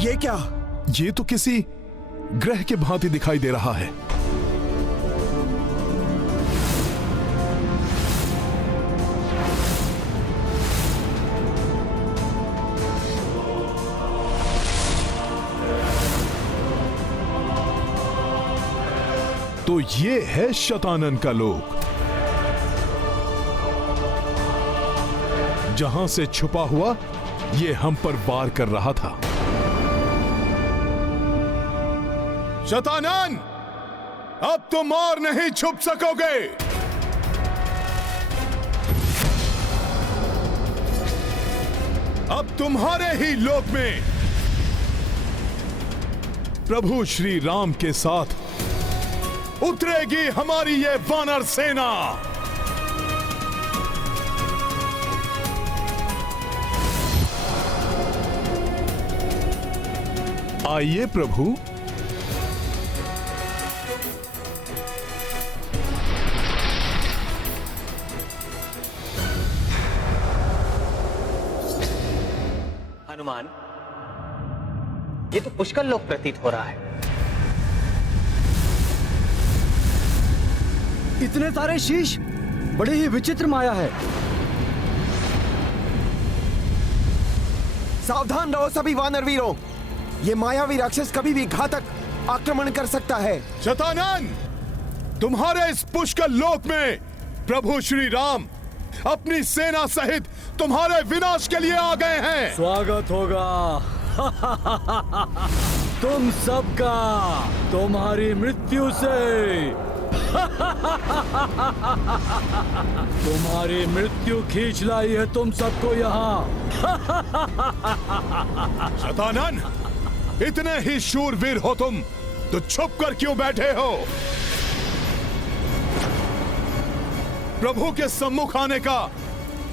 ये क्या? ये तो किसी ग्रह के भांति दिखाई दे रहा है। तो ये है शतानन का लोक, जहां से छुपा हुआ ये हम पर वार कर रहा था। शतानन, अब तुम और नहीं छुप सकोगे। अब तुम्हारे ही लोक में प्रभु श्री राम के साथ उतरेगी हमारी ये वानर सेना। आइए प्रभु। हनुमान, ये तो पुष्कर लोक प्रतीत हो रहा है। इतने सारे शीश, बड़ी ही विचित्र माया है। सावधान रहो सभी वानर वीरों, ये मायावी राक्षस कभी भी घातक आक्रमण कर सकता है। शतानन, तुम्हारे इस पुष्कर लोक में प्रभु श्री राम अपनी सेना सहित तुम्हारे विनाश के लिए आ गए हैं। स्वागत होगा तुम सबका तुम्हारी मृत्यु से। तुम्हारी मृत्यु खींच लाई है तुम सबको यहाँ। शतानन, इतने ही शूरवीर हो तुम तो छुप कर क्यों बैठे हो? प्रभु के सम्मुख आने का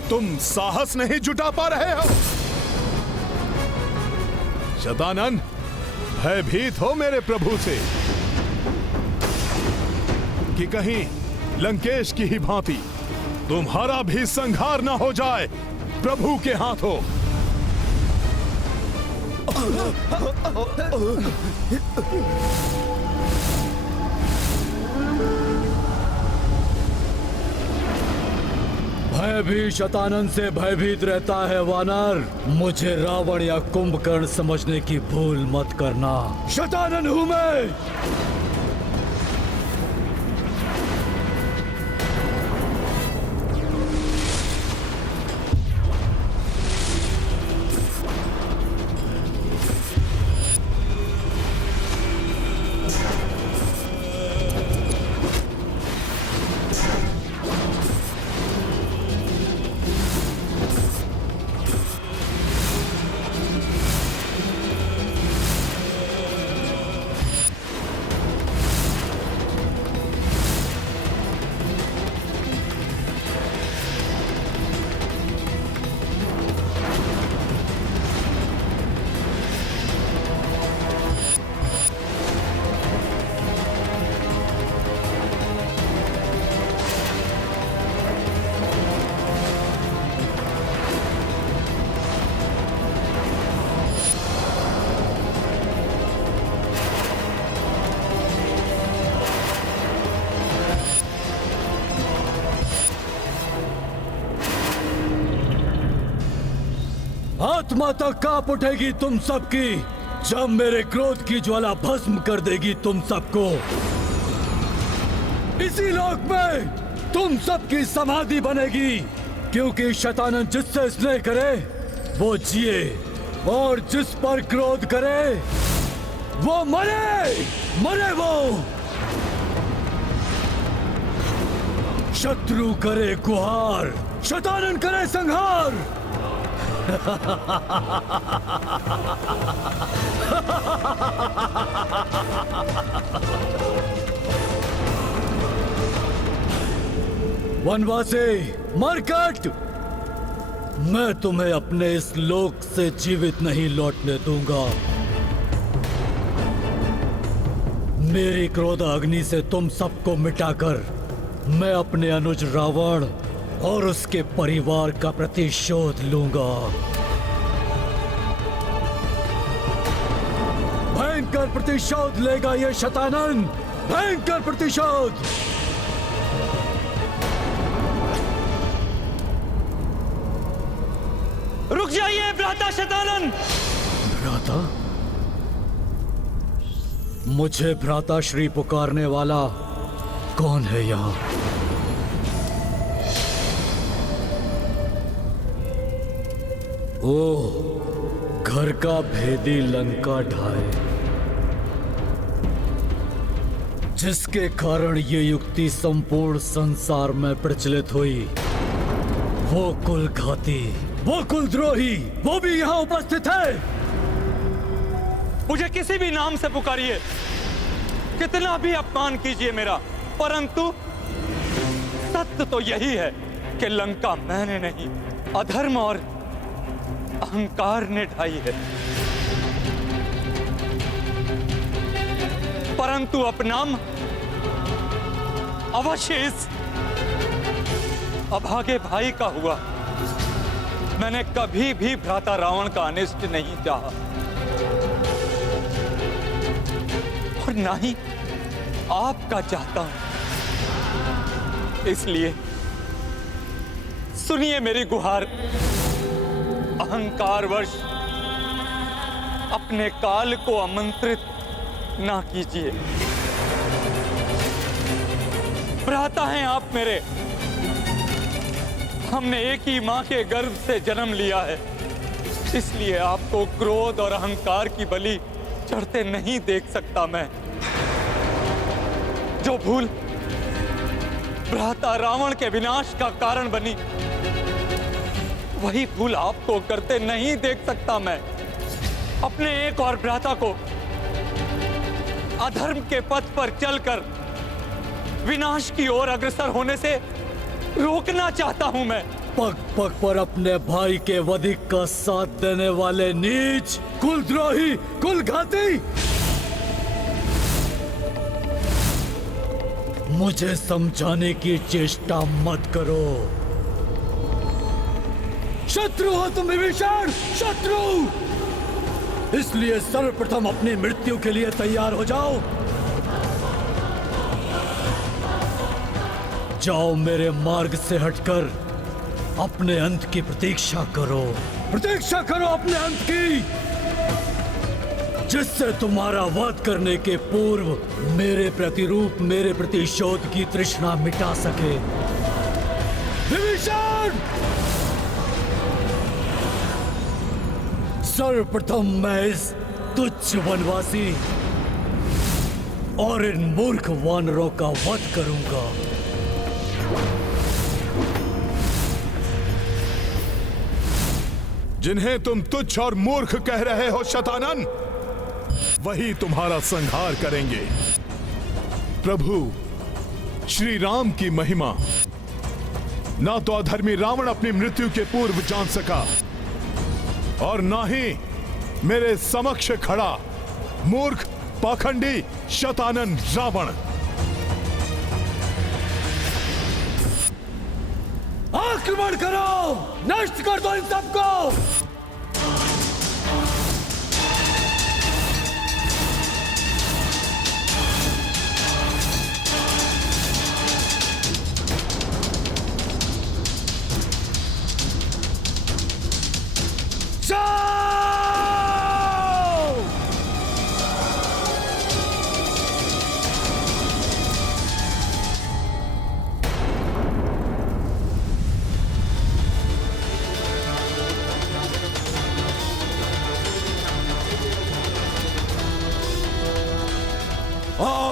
तुम साहस नहीं जुटा पा रहे हो? शतानन, भयभीत हो मेरे प्रभु से कि कहीं लंकेश की ही भांति तुम्हारा भी संहार न हो जाए प्रभु के हाथों। भय भी शतानन से भयभीत रहता है वानर। मुझे रावण या कुंभकर्ण समझने की भूल मत करना। शतानन हूं मैं। आत्मा तक कांप उठेगी तुम सबकी जब मेरे क्रोध की ज्वाला भस्म कर देगी तुम सबको। इसी लोक में तुम सबकी समाधि बनेगी, क्योंकि शतानन जिससे स्नेह करे वो जिए और जिस पर क्रोध करे वो मरे। मरे वो। शत्रु करे गुहार, शतानन करे संहार। वनवासी मरकट, मैं तुम्हें अपने इस लोक से जीवित नहीं लौटने दूंगा। मेरी क्रोध अग्नि से तुम सबको मिटाकर मैं अपने अनुज रावण और उसके परिवार का प्रतिशोध लूंगा। भयंकर प्रतिशोध लेगा ये शतानन, भयंकर प्रतिशोध। रुक जाइए भ्राता शतानन। भ्राता? मुझे भ्राता श्री पुकारने वाला कौन है यहाँ? ओह, घर का भेदी लंका ढाए, जिसके कारण ये युक्ति संपूर्ण संसार में प्रचलित हुई। वो कुलघाती, वो कुलद्रोही, वो भी यहाँ उपस्थित है। मुझे किसी भी नाम से पुकारिए, कितना भी अपमान कीजिए मेरा, परंतु सत्य तो यही है कि लंका मैंने नहीं, अधर्म और अहंकार ने ढाई है। परंतु अपनाम अवश्य इस अभागे भाई का हुआ। मैंने कभी भी भ्राता रावण का अनिष्ट नहीं चाहा और ना ही आपका चाहता हूं। इसलिए सुनिए मेरी गुहार, अहंकारवश अपने काल को आमंत्रित ना कीजिए। भ्राता हैं आप मेरे, हमने एक ही मां के गर्भ से जन्म लिया है, इसलिए आपको क्रोध और अहंकार की बलि चढ़ते नहीं देख सकता मैं। जो भूल भ्राता रावण के विनाश का कारण बनी, वही भूल आपको करते नहीं देख सकता मैं। अपने एक और भ्राता को अधर्म के पथ पर चलकर विनाश की ओर अग्रसर होने से रोकना चाहता हूं मैं। पग पग पर अपने भाई के वधिक का साथ देने वाले नीच, कुलद्रोही, कुलघाती, मुझे समझाने की चेष्टा मत करो। शत्रु हो तुम विभीषण, शत्रु। इसलिए सर्वप्रथम अपनी मृत्यु के लिए तैयार हो जाओ। जाओ, मेरे मार्ग से हटकर अपने अंत की प्रतीक्षा करो। प्रतीक्षा करो अपने अंत की, जिससे तुम्हारा वध करने के पूर्व मेरे प्रतिरूप, मेरे प्रतिशोध की तृष्णा मिटा सके। विभीषण! सर्वप्रथम मैं इस तुच्छ वनवासी और इन मूर्ख वानरों का वध करूंगा। जिन्हें तुम तुच्छ और मूर्ख कह रहे हो शतानन, वही तुम्हारा संहार करेंगे। प्रभु श्री राम की महिमा ना तो अधर्मी रावण अपनी मृत्यु के पूर्व जान सका और ना ही मेरे समक्ष खड़ा मूर्ख पाखंडी शतानन रावण। आक्रमण करो, नष्ट कर दो इन सबको।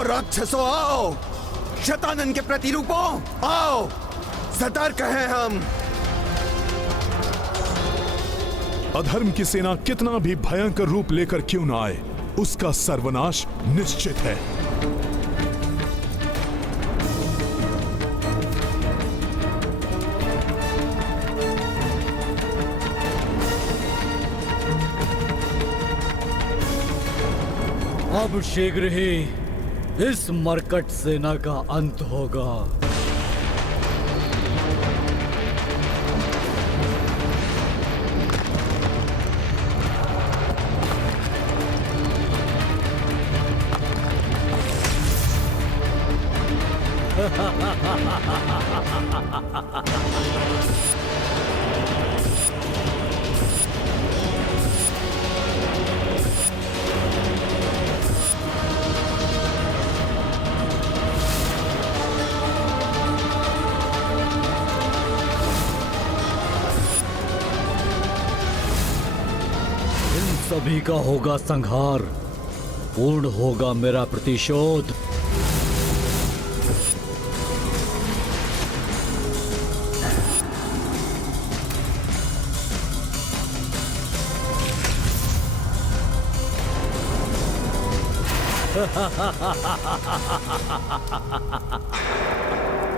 राक्षसों आओ, शतानन के प्रतिरूपों आओ, सतर्क हैं हम। अधर्म की सेना कितना भी भयंकर रूप लेकर क्यों ना आए, उसका सर्वनाश निश्चित है। अब शीघ्र ही इस मरकट सेना का अंत होगा। सभी का होगा संहार, पूर्ण होगा मेरा प्रतिशोध।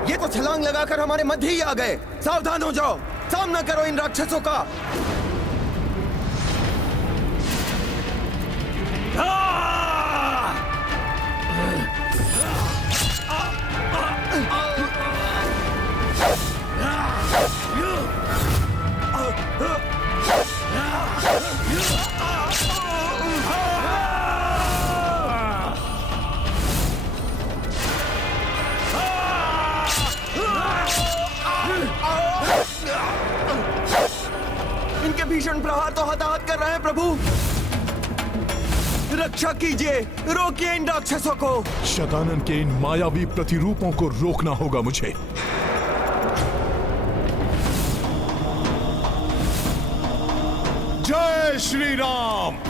ये तो छलांग लगाकर हमारे मध्य ही आ गए। सावधान हो जाओ, सामना करो इन राक्षसों का। इनके भीषण प्रहार तो हताहत कर रहे हैं प्रभु। रक्षा कीजिए, रोकिए इन राक्षसों को। शतानन के इन मायावी प्रतिरूपों को रोकना होगा मुझे। जय श्री राम।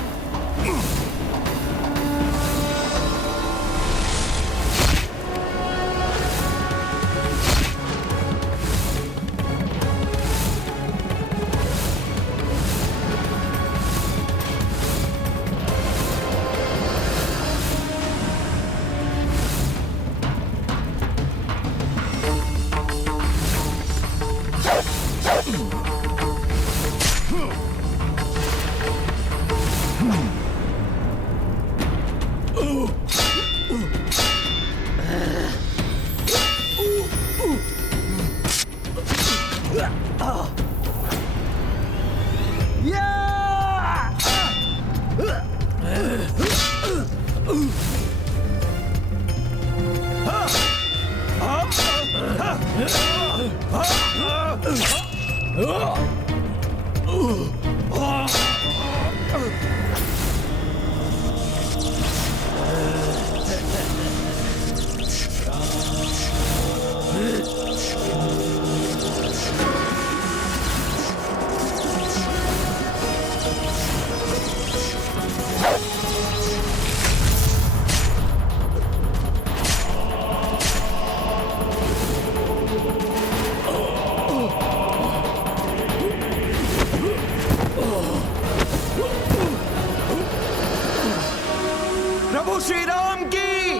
प्रभु श्री राम की,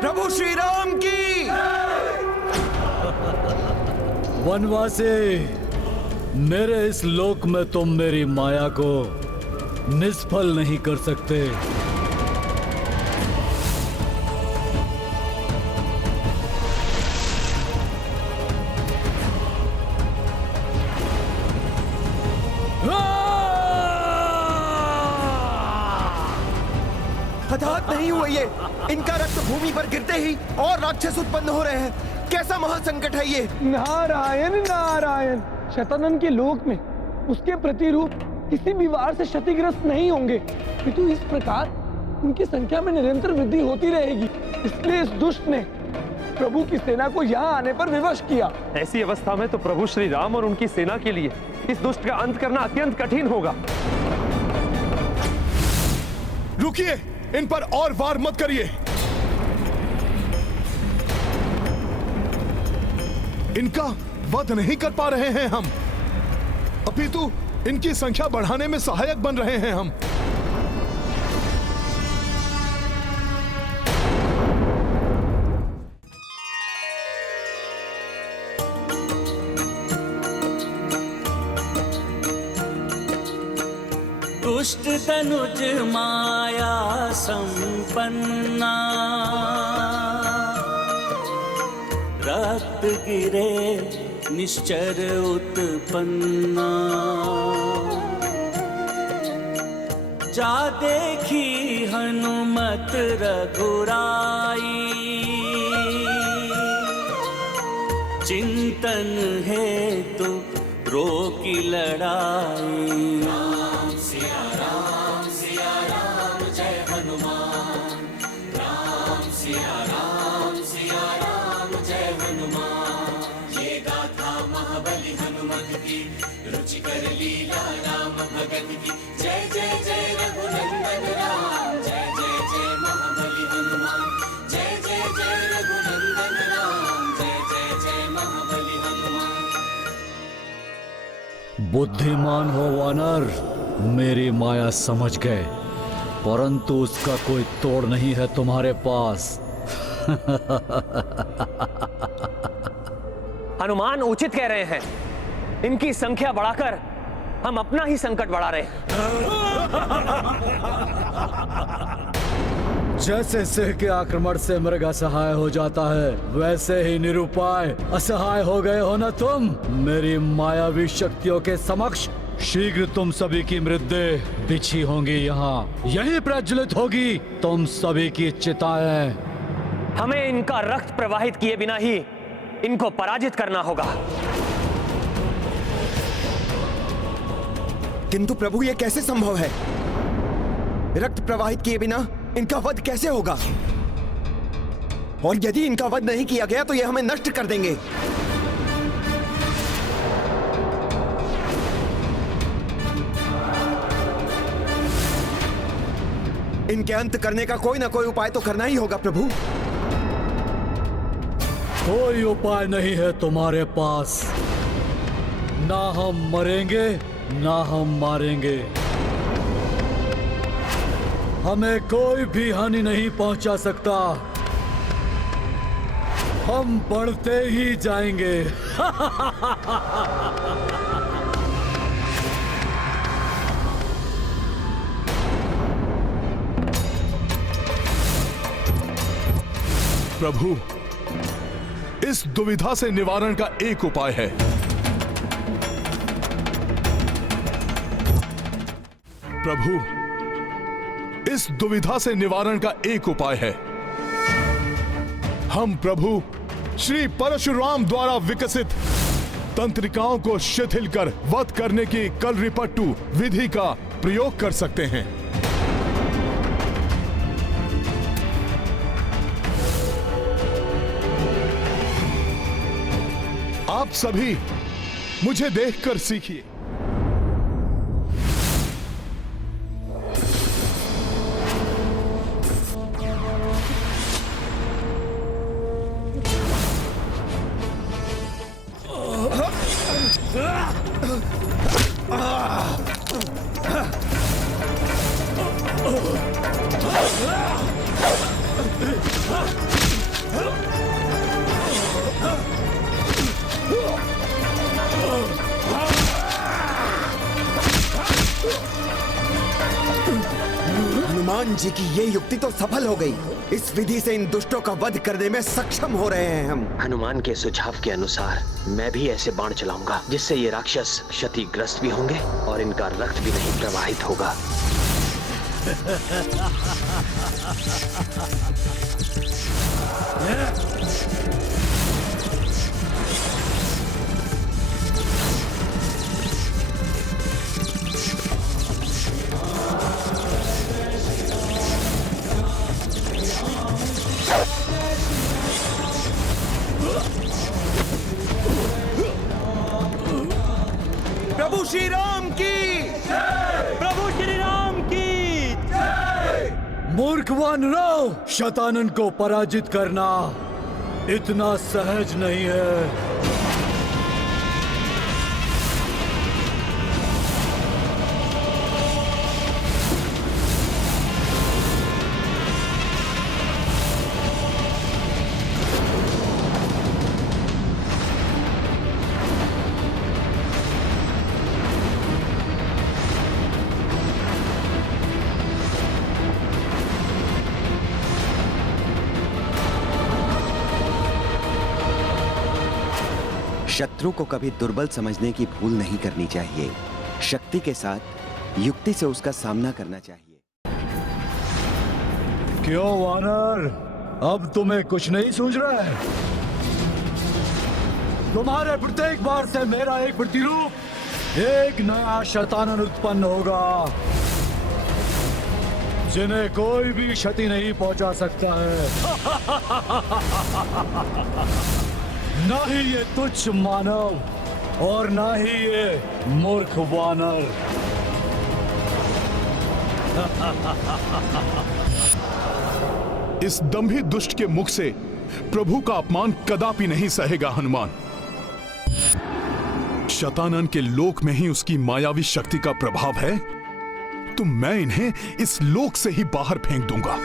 प्रभु श्री राम की। वनवासी, मेरे इस लोक में तुम मेरी माया को निष्फल नहीं कर सकते। हताहत नहीं हुए ये। इनका रक्त भूमि पर गिरते ही और राक्षस उत्पन्न हो रहे हैं। कैसा महासंकट है ये। नारायण नारायण। शतानन के लोक में उसके प्रतिरूप किसी भी वार से क्षतिग्रस्त नहीं होंगे, किंतु इस प्रकार उनकी संख्या में निरंतर वृद्धि होती रहेगी। इसलिए इस दुष्ट ने प्रभु की सेना को यहाँ आने पर विवश किया। ऐसी अवस्था में तो प्रभु श्री राम और उनकी सेना के लिए इस दुष्ट का अंत करना अत्यंत कठिन होगा। रुकिए, इन पर और वार मत करिए। इनका वध नहीं कर पा रहे हैं हम, अपितु इनकी संख्या बढ़ाने में सहायक बन रहे हैं हम। दुष्ट तनुज माया संपन्ना, रक्त गिरे निश्चर उत्पन्ना। जा देखी हनुमत रघुराई, चिंतन है तो रोकी लड़ाई। राम सिया राम जय हनुमान। राम सिया राम जय हनुमान। ये गाथा महाबली हनुमत की, रुचिकर लीला राम भगत की। जय जय जय रघुनंदन राम, जय जय जय महाबली हनुमान। जय जय जय रघुनंदन राम, जय जय जय महाबली हनुमान। बुद्धिमान हो वानर, मेरी माया समझ गए, परंतु उसका कोई तोड़ नहीं है तुम्हारे पास। हनुमान उचित कह रहे हैं, इनकी संख्या बढ़ाकर हम अपना ही संकट बढ़ा रहे हैं। जैसे सिंह के आक्रमण से मृग असहाय हो जाता है, वैसे ही निरुपाय असहाय हो गए हो ना तुम। मेरी मायावी शक्तियों के समक्ष शीघ्र तुम सभी की मृतदेह बिछी होंगी, यहाँ यही प्रज्वलित होगी तुम सभी की चिताएं। हमें इनका रक्त प्रवाहित किए बिना ही इनको पराजित करना होगा। किंतु प्रभु ये कैसे संभव है? रक्त प्रवाहित किए बिना इनका वध कैसे होगा? और यदि इनका वध नहीं किया गया तो ये हमें नष्ट कर देंगे। इनके अंत करने का कोई ना कोई उपाय तो करना ही होगा प्रभु। कोई उपाय नहीं है तुम्हारे पास। ना हम मरेंगे ना हम मारेंगे, हमें कोई भी हानि नहीं पहुंचा सकता। हम बढ़ते ही जाएंगे। प्रभु, इस दुविधा से निवारण का एक उपाय है। प्रभु, इस दुविधा से निवारण का एक उपाय है। हम प्रभु श्री परशुराम द्वारा विकसित तंत्रिकाओं को शिथिल कर वध करने की कलरिपट्टू विधि का प्रयोग कर सकते हैं। आप सभी मुझे देखकर सीखिए। हनुमान जी की ये युक्ति तो सफल हो गई। इस विधि से इन दुष्टों का वध करने में सक्षम हो रहे हैं हम। हनुमान के सुझाव के अनुसार मैं भी ऐसे बाण चलाऊंगा जिससे ये राक्षस क्षतिग्रस्त भी होंगे और इनका रक्त भी नहीं प्रवाहित होगा। प्रभु श्री राम की, प्रभु श्री राम की। मूर्ख वानरों, शतानन को पराजित करना इतना सहज नहीं है। शत्रु को कभी दुर्बल समझने की भूल नहीं करनी चाहिए। शक्ति के साथ युक्ति से उसका सामना करना चाहिए। क्यों वानर, अब तुम्हें कुछ नहीं सूझ रहा है? तुम्हारे प्रत्येक बार से मेरा एक प्रतिरूप, एक नया शैतानन उत्पन्न होगा, जिन्हें कोई भी क्षति नहीं पहुंचा सकता है। ना ही ये तुच्छ मानव और ना ही ये मूर्ख वानर। इस दंभी दुष्ट के मुख से प्रभु का अपमान कदापि नहीं सहेगा हनुमान। शतानन के लोक में ही उसकी मायावी शक्ति का प्रभाव है, तो मैं इन्हें इस लोक से ही बाहर फेंक दूंगा।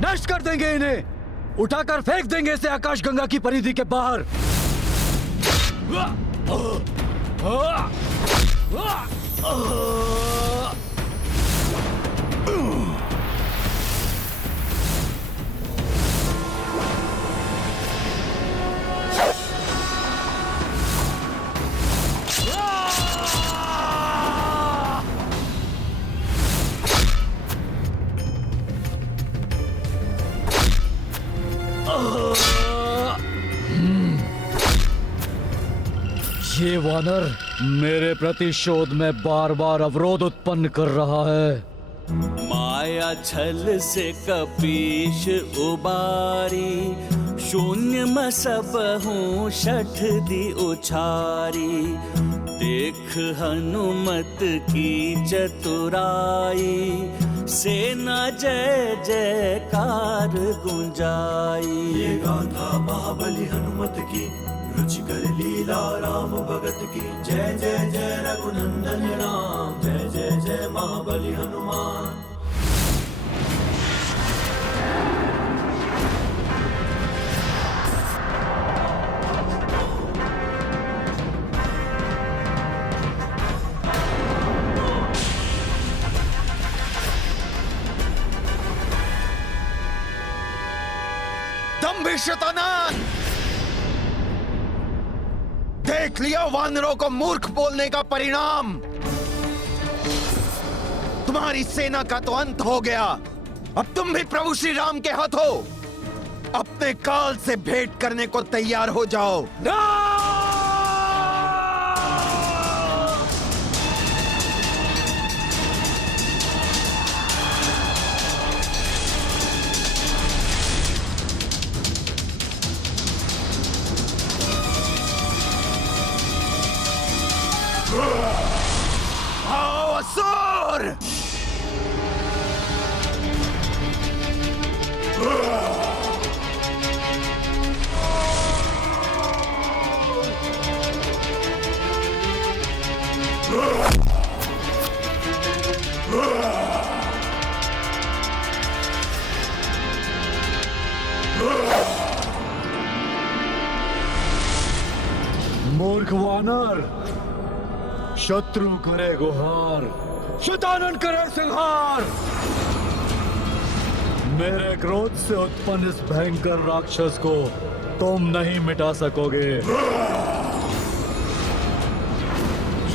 नष्ट कर देंगे इन्हें, उठाकर फेंक देंगे इसे आकाश गंगा की परिधि के बाहर। ये वानर मेरे प्रतिशोध में बार बार अवरोध उत्पन्न कर रहा है। माया छल से कपीश उबारी, शून्य में सब हूँ शठ दी उछारी। देख हनुमत की चतुराई, सेना जय जयकार गुंजाई। ये गाथा महाबली हनुमत की, रुचिकर लीला राम भगत की। जय जय जय रघुनंदन राम, जय जय जय महाबली हनुमान। दंभी शैतान! देख लिया वानरों को मूर्ख बोलने का परिणाम। तुम्हारी सेना का तो अंत हो गया। अब तुम भी प्रभु श्री राम के हाथों अपने काल से भेंट करने को तैयार हो जाओ। आओ असुर! मूर्ख वानर, शत्रु करे गुहार, शैतानन करे संहार। मेरे क्रोध से उत्पन्न इस भयंकर राक्षस को तुम नहीं मिटा सकोगे।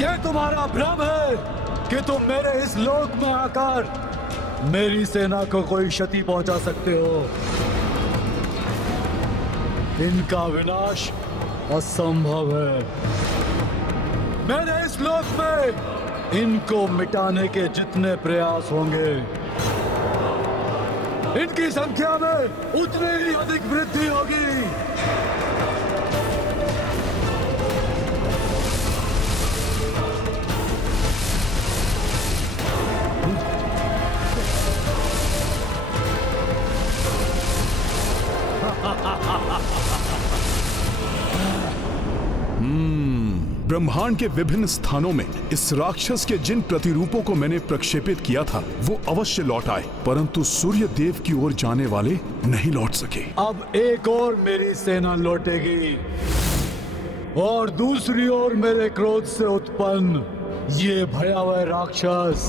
यह तुम्हारा भ्रम है कि तुम मेरे इस लोक में आकर मेरी सेना को कोई क्षति पहुंचा सकते हो। इनका विनाश असंभव है। मैंने इस लोक में इनको मिटाने के जितने प्रयास होंगे, इनकी संख्या में उतनी ही अधिक वृद्धि होगी। ब्रह्मांड के विभिन्न स्थानों में इस राक्षस के जिन प्रतिरूपों को मैंने प्रक्षेपित किया था वो अवश्य लौट आए, परंतु सूर्य देव की ओर जाने वाले नहीं लौट सके। अब एक और मेरी सेना लौटेगी और दूसरी ओर मेरे क्रोध से उत्पन्न ये भयावह राक्षस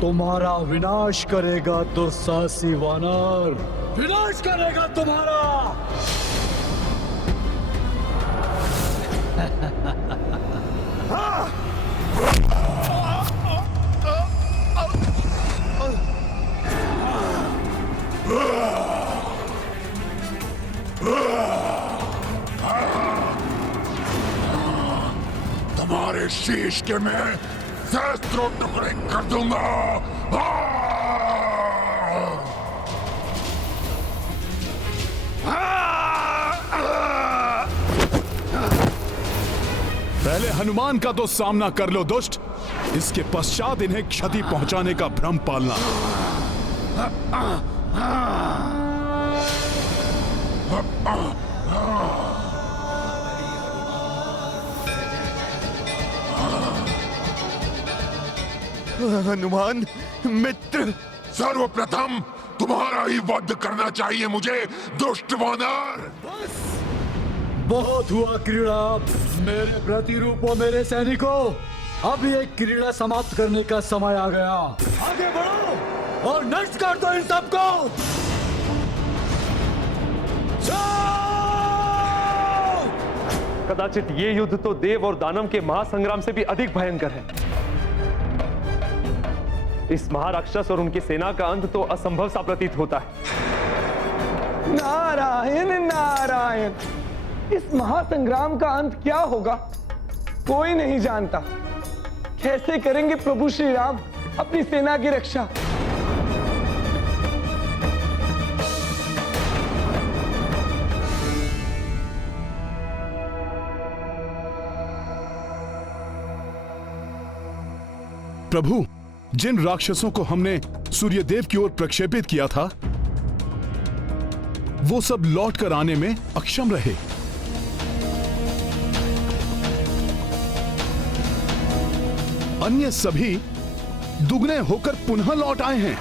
तुम्हारा विनाश करेगा। दुस्साहसी वानर, विनाश करेगा तुम्हारा। तुम्हारे शीश के मैं सहस्त्रों टुकड़े कर दूंगा। पहले हनुमान का तो सामना कर लो दुष्ट, इसके पश्चात इन्हें क्षति पहुंचाने का भ्रम पालना। हनुमान मित्र, सर्वप्रथम तुम्हारा ही वध करना चाहिए मुझे, दुष्ट वानर। बहुत हुआ क्रीड़ा। मेरे प्रतिरूपों, मेरे सैनिकों, अब ये क्रीड़ा समाप्त करने का समय आ गया। आगे बढ़ो और नष्ट कर दो इन सबको। कदाचित ये युद्ध तो देव और दानव के महासंग्राम से भी अधिक भयंकर है। इस महाराक्षस और उनकी सेना का अंत तो असंभव सा प्रतीत होता है। नारायण नारायण, इस महासंग्राम का अंत क्या होगा कोई नहीं जानता। कैसे करेंगे प्रभु श्री राम अपनी सेना की रक्षा? प्रभु, जिन राक्षसों को हमने सूर्यदेव की ओर प्रक्षेपित किया था वो सब लौट कर आने में अक्षम रहे। अन्य सभी दुगने होकर पुनः लौट आए हैं।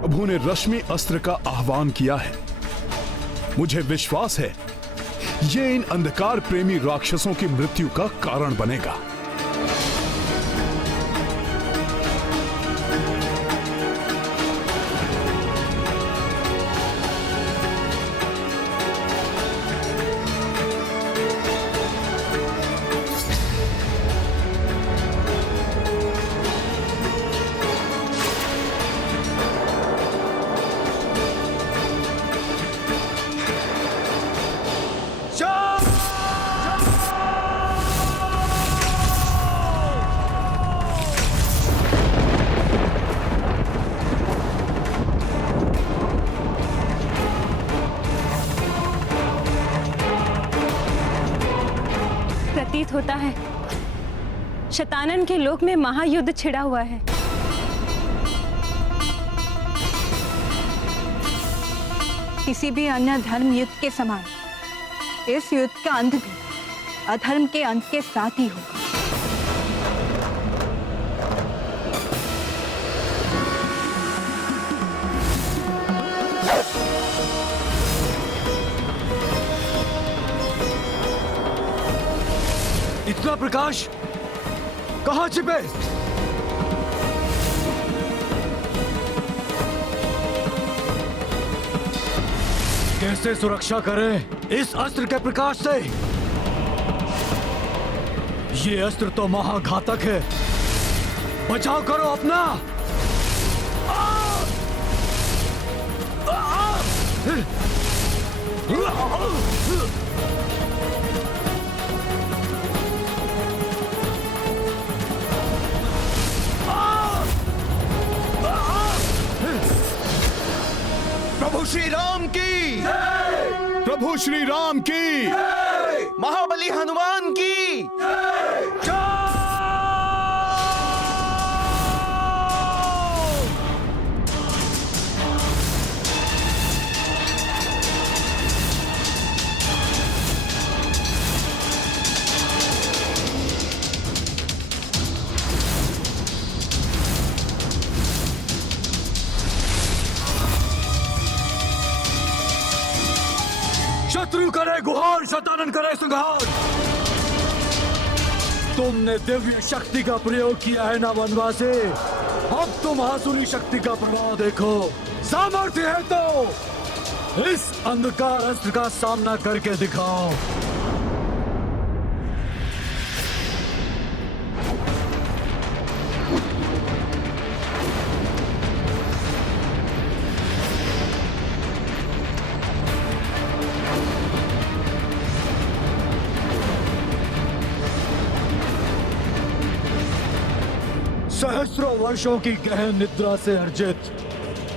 प्रभु ने रश्मि अस्त्र का आह्वान किया है। मुझे विश्वास है ये इन अंधकार प्रेमी राक्षसों की मृत्यु का कारण बनेगा। प्रतीत होता है शतानन के लोक में महायुद्ध छिड़ा हुआ है। किसी भी अन्य धर्म युद्ध के समान इस युद्ध का अंत भी अधर्म के अंत के साथ ही होगा। इतना प्रकाश कहां छिपे? कैसे सुरक्षा करें इस अस्त्र के प्रकाश से? ये अस्त्र तो महाघातक है। बचाव करो अपना। प्रभु श्री राम की, प्रभु श्री राम की, महाबली हनुमान की। शत्रु करे गुहार, शतानन करे संहार। तुमने दिव्य शक्ति का प्रयोग किया है ना वनवासी, अब तुम आसुरी शक्ति का प्रभाव देखो। सामर्थ्य है तो इस अंधकार अस्त्र का सामना करके दिखाओ। सहस्रों वर्षों की गहन निद्रा से अर्जित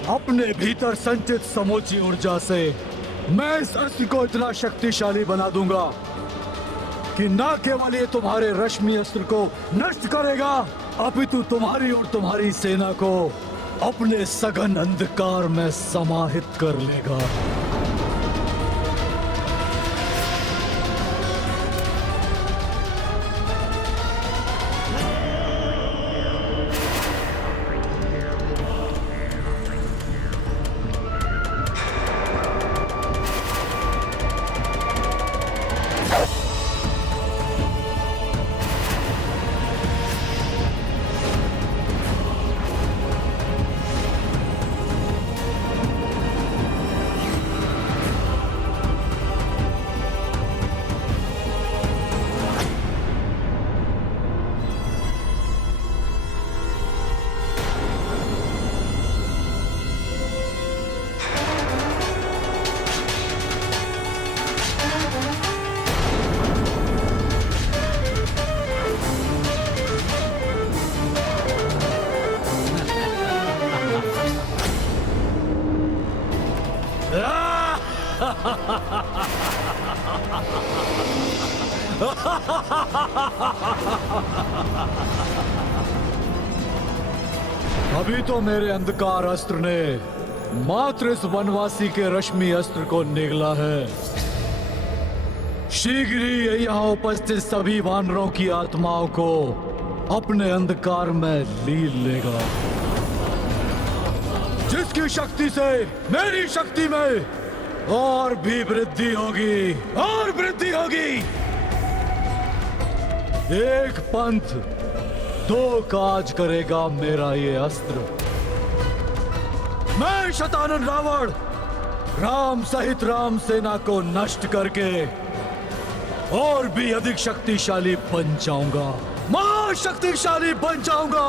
अपने भीतर संचित समूची ऊर्जा से मैं इस अस्त्र को इतना शक्तिशाली बना दूंगा कि न केवल ये तुम्हारे रश्मि अस्त्र को नष्ट करेगा, अपितु तुम्हारी और तुम्हारी सेना को अपने सघन अंधकार में समाहित कर लेगा। अभी तो मेरे अंधकार अस्त्र ने मात्र इस वनवासी के रश्मि अस्त्र को निगला है। शीघ्र ही यहाँ उपस्थित सभी वानरों की आत्माओं को अपने अंधकार में लीन लेगा, जिसकी शक्ति से मेरी शक्ति में और भी वृद्धि होगी, और वृद्धि होगी। एक पंथ दो काज करेगा मेरा ये अस्त्र। मैं शतानन रावण राम सहित राम सेना को नष्ट करके और भी अधिक शक्तिशाली बन जाऊंगा, महाशक्तिशाली बन जाऊंगा।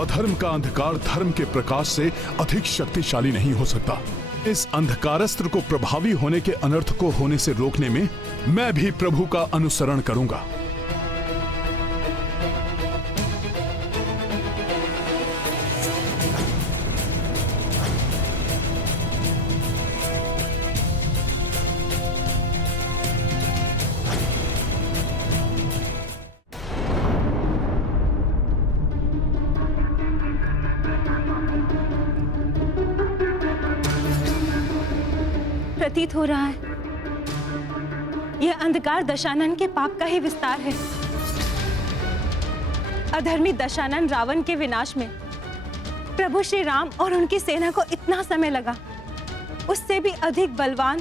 अधर्म का अंधकार धर्म के प्रकाश से अधिक शक्तिशाली नहीं हो सकता। इस अंधकारस्त्र को प्रभावी होने के अनर्थ को होने से रोकने में मैं भी प्रभु का अनुसरण करूंगा। प्रतीत हो रहा है यह अंधकार दशानन के पाप का ही विस्तार है। अधर्मी दशानन रावण के विनाश में प्रभु श्री राम और उनकी सेना को इतना समय लगा, उससे भी अधिक बलवान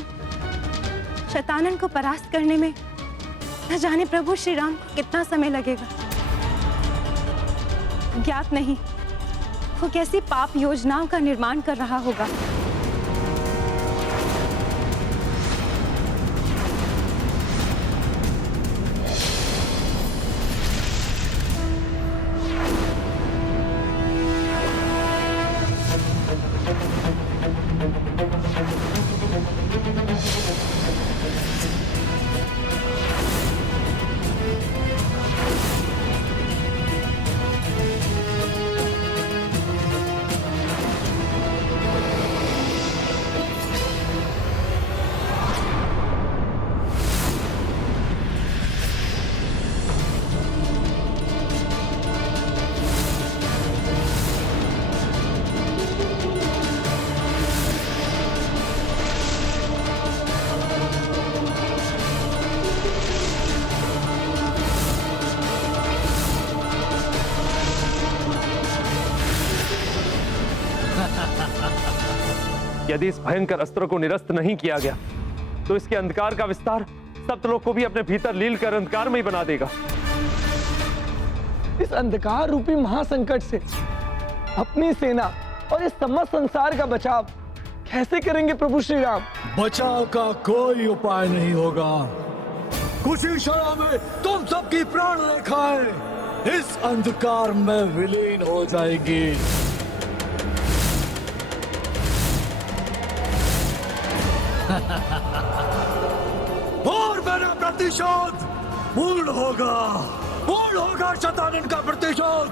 शतानन को परास्त करने में न जाने प्रभु श्री राम को कितना समय लगेगा। ज्ञात नहीं वो कैसी पाप योजनाओं का निर्माण कर रहा होगा। यदि इस भयंकर अस्त्र को निरस्त नहीं किया गया तो इसके अंधकार का विस्तार सप्तलोक को भी अपने भीतर लील कर अंधकार में ही बना देगा। इस अंधकार रूपी महासंकट से अपनी सेना और इस समस्त संसार का बचाव कैसे करेंगे प्रभु श्री राम? बचाव का कोई उपाय नहीं होगा। कुछ ही क्षणों में तुम सबकी प्राण रेखाएं इस अंधकार में विलीन हो जाएगी। और मेरा प्रतिशोध पूर्ण होगा शतानन का प्रतिशोध।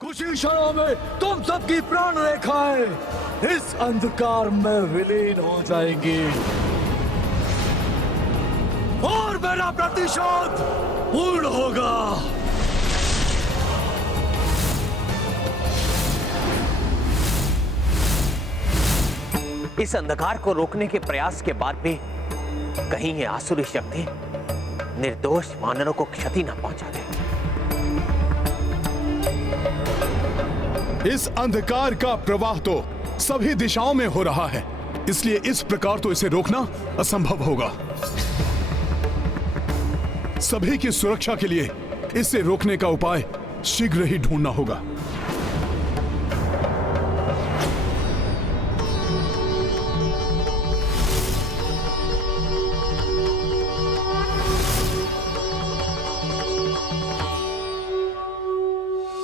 कुछ ही क्षणों में तुम सबकी प्राण रेखाएं इस अंधकार में विलीन हो जाएंगी और मेरा प्रतिशोध पूर्ण होगा। इस अंधकार को रोकने के प्रयास के बाद भी कहीं ये आसुरी शक्ति निर्दोष वानरों को क्षति न पहुंचा दे। इस अंधकार का प्रवाह तो सभी दिशाओं में हो रहा है, इसलिए इस प्रकार तो इसे रोकना असंभव होगा। सभी की सुरक्षा के लिए इसे रोकने का उपाय शीघ्र ही ढूंढना होगा।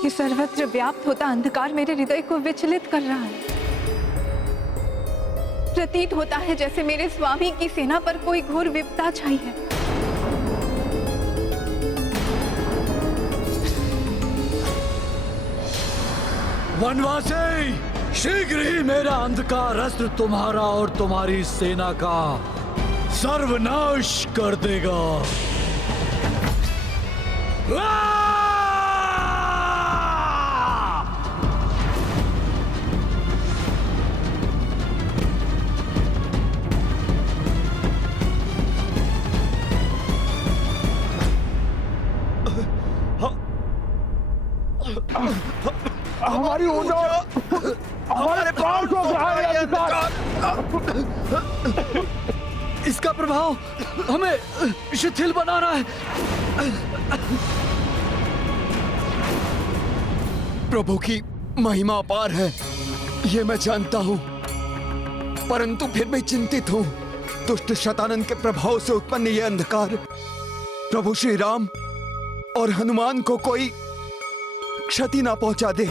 ये सर्वत्र व्याप्त होता अंधकार मेरे हृदय को विचलित कर रहा है। प्रतीत होता है जैसे मेरे स्वामी की सेना पर कोई घोर विपदा छाई है। वनवासी, शीघ्र ही मेरा अंधकार अस्त्र तुम्हारा और तुम्हारी सेना का सर्वनाश कर देगा। हमारी ऊर्जा, हमारे प्राण को इसका प्रभाव हमें शिथिल बना रहा है। प्रभु की महिमा अपार है, ये मैं जानता हूं, परंतु फिर भी चिंतित हूं। दुष्ट शतानन के प्रभाव से उत्पन्न ये अंधकार प्रभु श्री राम और हनुमान को कोई क्षति ना पहुंचा दे।